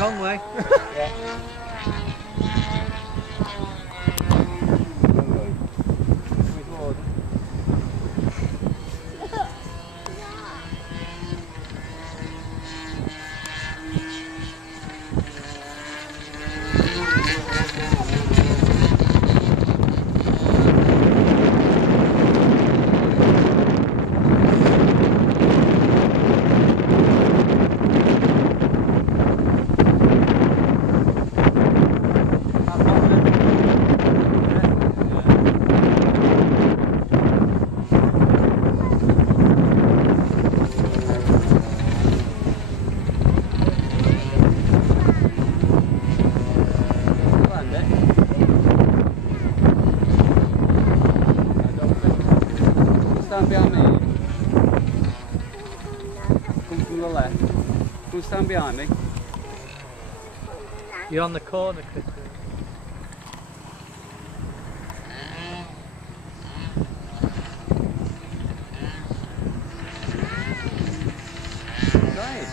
Wrong way. Yeah. Stand behind me. Come from the left. Come stand behind me. You're on the corner, Chris. Right.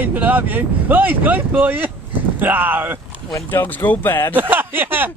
He's gonna have you. Oh, he's going for you. No. When dogs go bad. Yeah.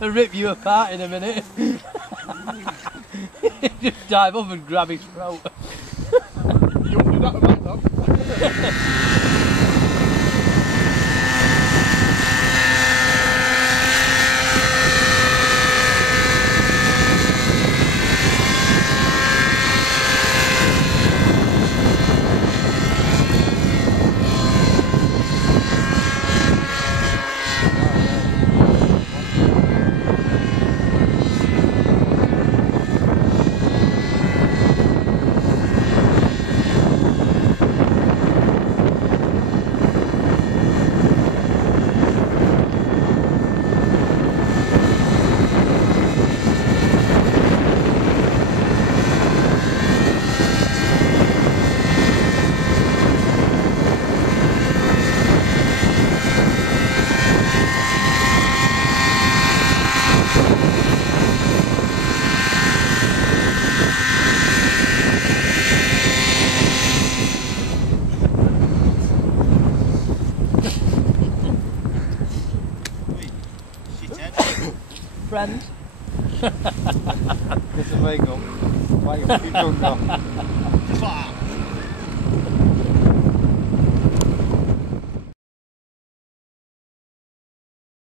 Gonna rip you apart in a minute. Just dive up and grab his throat. You won't do that with that dog. Friends. This is wake up. Why you keep going down?